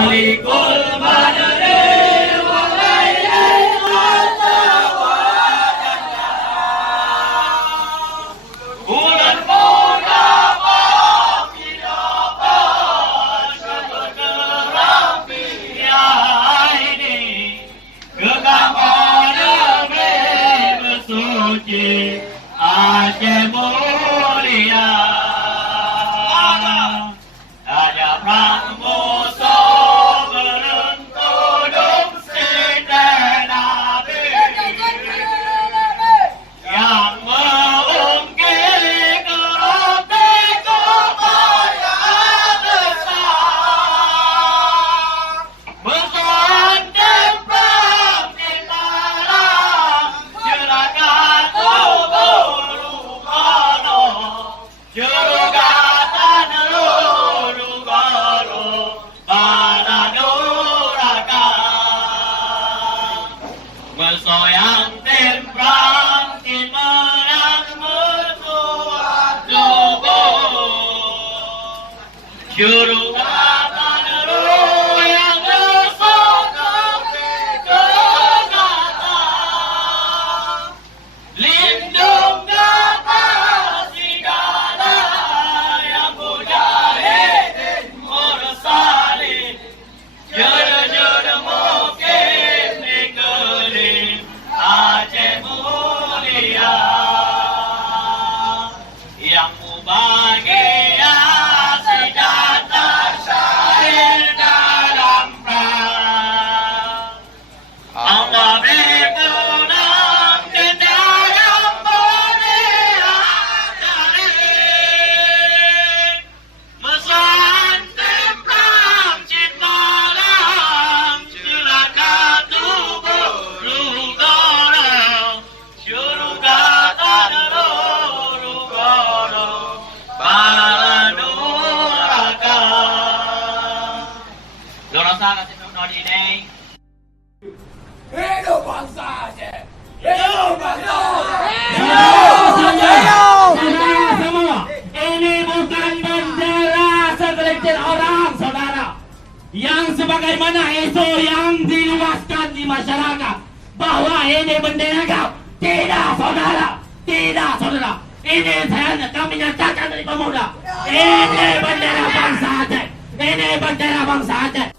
Malikul Badri wa lailil bulan Muharram kita bergerak ini kegamangan bersuci Aceh mulia ada perang musuh berentudung sinar Nabi yang mengungkit kerapik kebayang besar bersanding perang dilarang juragan tubuh rukano jurugatan lulu-garo pada nuraka bersoyang temprang kin menang bersuat tubuh jurugatan lulu yang resok kegatan lindung atas segala yang mujahidin mursalin jodoh-jodoh mungkin dikelim Aceh mulia yang mubagia senjata syahir dalam perang Allah berkenan tenda yang beriajarin mesan temprang cit malam celaka tubuh rugana syurugatan rugana bala nuraka Lorasa kasih nodi ini Hidup bangsa Aceh! Hidup bangsa Aceh! Saudara-saudara, ini bukan bendera segelintir orang, saudara. Yang sebagaimana isu yang diluaskan di masyarakat bahwa ini bendera kau. Tidak, saudara. Tidak, saudara. Ini kami nyatakan dari pemuda. Ini bendera bangsa Aceh. Ini bendera bangsa Aceh.